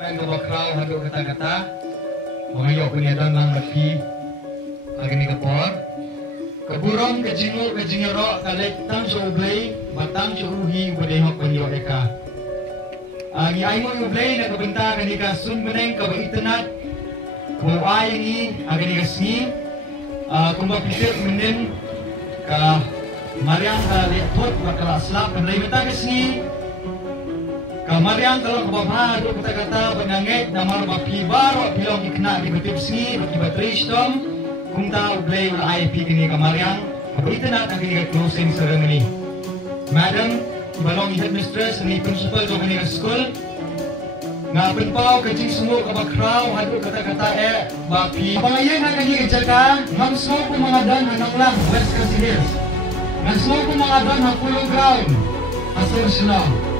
main ke khraw haduk kata-kata mengayok punya dan lang lagi agni kapor keburong ke jingu ke jingero kalek tang so ublay batang so uhi ubadehok panyo eka ngi aimo ublay na kabenta kanika sun beneng ka internet ko ai ngi agni gasni kumba pikir menen ka mariang ka lepot bakal slap kan lay meta gasni Kamarian kalau kebawa itu kata-kata benangit nama bapi baru bilang ikna di betipsi bagi batristom kumta ublay ul IP kini kamarian itu nak kini closing ceremony. Madam, balong headmistress ni principal jo kini school ngapin pau kecing semua ke khraw hadu kata-kata bapi. Pangayen nak kini jaga ngam semua pemangadan Nonglang West Khasi Hills. Ngam semua pemangadan Pulau Ground asal Selong.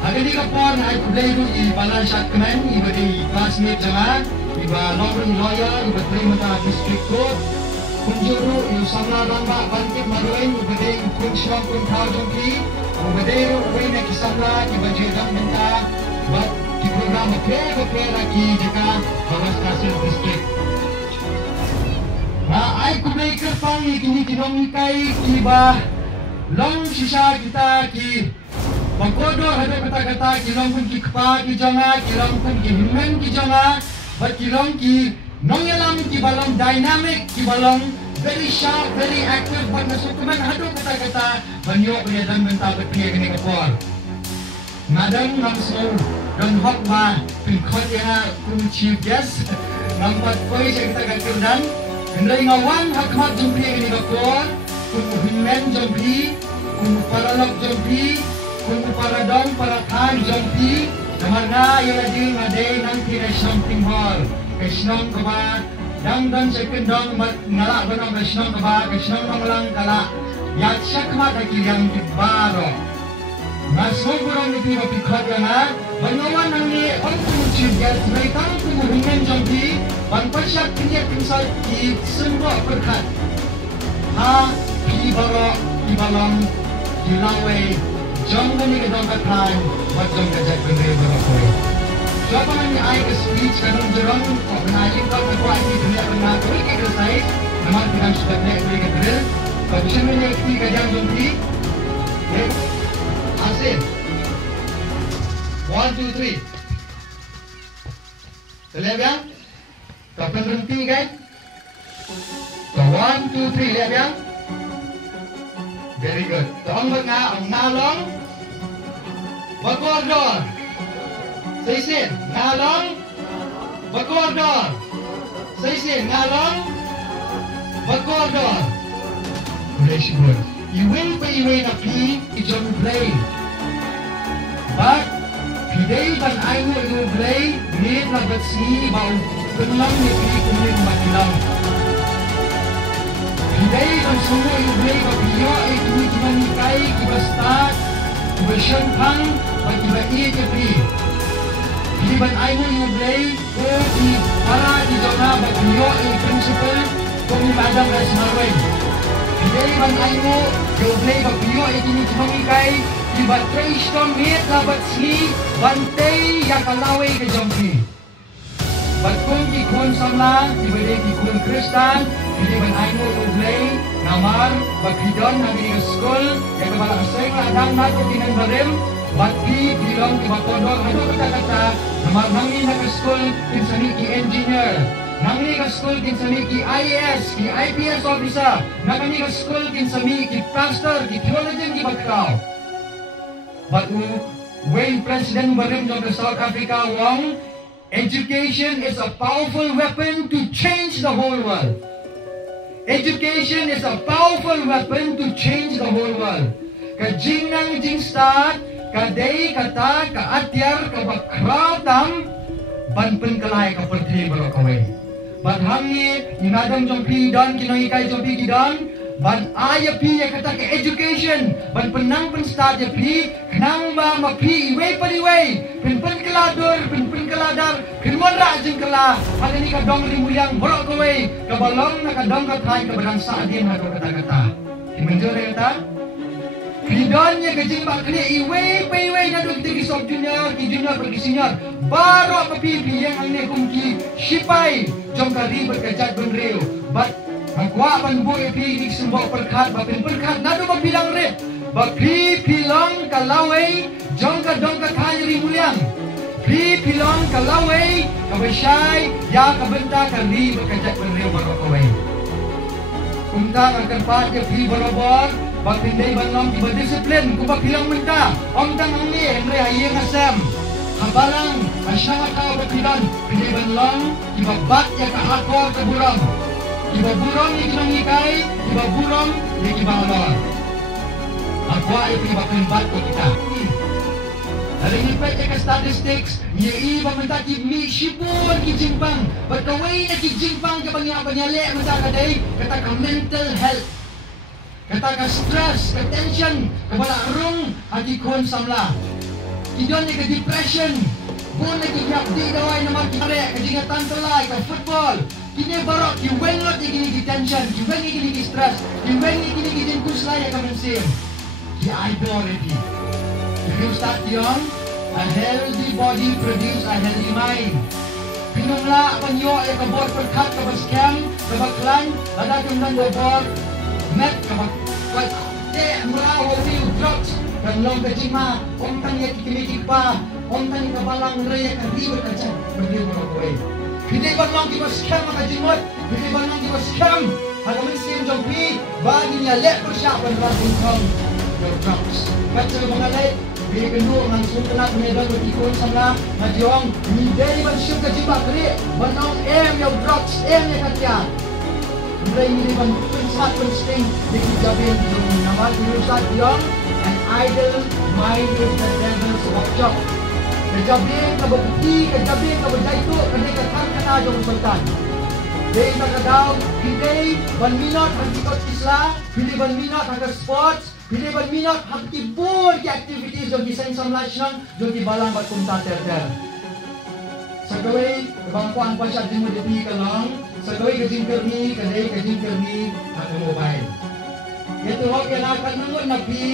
Agar di kapor na ay kublay ito i-balan shotman, iba di classmate jangan, iba long-run lawyer, iba terima ta district court, kung juro, yung samla ramba, bantip maruin, iba di kung siyang kung tao jongki, iba di uwi na kisamla, iba jedang benta, iba di programa pera ki jaka Bawas Kasil district. Ay kublay kerpang, ikini kinong ikay, iba long sisa kita ki Pangkodor ada kata-kata kilong pun ki kapa ki janga, kilong pun ki human ki janga, but kilong ki nonglang ki balong dynamic, ki balong very sharp, very active, but nasukuman ada kata-kata banyok punya dan mentah berpia kini kapor. Ngadang langsung dan hok ma pingkot yang kum chief guest, nampak koi saya kita gantirdan, hendai ngawan hak hak jumpi kini kapor, kum human jumpi, kum paralog jumpi. Kung para dong para kan jompi naman na yung ading aday ng kinasyomping hall kasyong kaba dang second dong ngala ba ng kasyong kaba kasyong lang kala yak siya kama kakilang kibaro mas mong iti mapikot ka nga banyawan ng ni ang kumuchib yat may tang kumuhingan jompi panpasyak kiniyak kinsal ki semua berkat ha kibaro kibalang kilaway Jom ni ke dong katay, macam kajak beri berapa. Coba ni ay ke speech kadang jerong, organizing kau berbuat ini dunia benar tu kita selesai. Nama kita sudah naik beri kedel. Macam ni kita kajak jompi. Asin. 1, 2, 3. Terlihat yang? Kapan berhenti kan? 1, 2, 3 lihat yang? Very good. Tolong bernga, ngalong, berkoridor. Seisin, ngalong, berkoridor. Seisin, ngalong, berkoridor. Very good. Iwin pa iwin na pi, ijong play. But, piday ban ayo ijong play, need na batsi, bau kenlang ni pi kumit matilang. Today, ang semua ibu bagiyo ay tuwi kimanikay, kibastat, kibasyangpang, bagiba i-jabri. Biliban ay mo ibu ko di para di zona bagiyo ay principal kung imadang rasmarway. Biliban ay mo ibu bagiyo ay tuwi kimanikay, kibatray stomit labat sli, bantay yakalaway kajampi. Batkong kikun samla, dibalik kikun Kristan, biliban ay mo ublay, namar, bagidon na binig school, kaya kamalakasay nga adang nato kinangbarim, batki bilang kibatodor, hado kata-kata, namar nangi nag-school, kinsani ki engineer, nangi nag-school, kinsani ki IAS, ki IPS officer, nangi nag-school, kinsani ki pastor, ki theologian, ki khraw. Batu, when President barim ng South Africa, wong, education is a powerful weapon to change the whole world. Education is a powerful weapon to change the whole world. Ka Jingnang Jingstad, ka day, kata, ka atiar, ka khraw tam, ban pynkylla ka pyrthei baro kaway. Ban hangi, inadang jompi don, kinong ikay jompi kidon, ban aya pi ya kata ka education, ban penang pen start ya pi, kenang ba ma pi iwe padiwe, pynkylla dar, kinmonra jingkala, hal ini ka dong limuliang baro kaway, ka balong na ka dong ka thai ka barang sa adin hado kata-kata. Kimenjur kata? Pidon ya kajing bakli iwe na duk tiki of junior pergi senior. Baru papi yang ang nekum ki sipai jom kari berkajat benreu. But magwa ban boy pi dik sumbok perkat bapin perkat nado bilang re. Bapi pilong kalawai jom ka dong ka kanyri muliang. Pi pilong kalawai kabashai ya kabenta kari berkajat benreu baru kawai. Kumtang akan pakai pi barobor. Bagpinday banlong iba disiplin kung bilang minta om tang ang ni Henry hayeng asam kabalang asya ka bapilan pinday banlong iba bat ya kahakor ke burong iba burong ni kinangikay iba burong ni kibalor ako ay iba bat ko kita daling ipet ya ka statistics niya iba minta ki mi shipon ki jingpang bagkaway na ki jingpang kabang banyale minta kaday kata ka mental health. Kata ka stress, ka tension, ka balarong, at ikon samla. Kidon ni ka depression, buon na kiyapdi daway na magkare, ka jingatan tulay, ka football. Kini barok, kiwengot ni kini tension, kiwen ni kini stress, kiwen ni kini jinkuslay ka mensim. Ki-idol already. If you start young, a healthy body produce a healthy mind. Pinungla panyo ay kabor perkat ka baskem, ka baklan, lada kong nandobor, met kabak kuat merawa view drugs dan long kejima ontang ya kikimitik pa ontang ka balang raya ka ribet kaca berdiri merokoi hindi ba long di scam ka jimot hindi ba long di scam haga mensim jompi bagi niya let persiapan rasing kong your drugs kaca mengalai bili gendu nang suntenat medal berikun sana majiong midai ban syuk kejima kri banong your drugs ya katia Mulai miliban pensat pensting Diki jabin nama jurusan yang an idle mind is the devil's workshop. Kejabin ka berbukti, kejabin ka berjaitu, kena kekang kena jom sultan. Dari tak kadang, pilih ban minat hak cikot isla, pilih ban minat hak sports, pilih ban minat hak tibur ki activities jom ki sensor national, jom ki balang bat kumta ter-ter. Segawai kebangkuan pasal jimut depi kalong, segawai kejing kerni, kadai kejing kerni, hak mobile. Itu hak yang akan mengut nabi.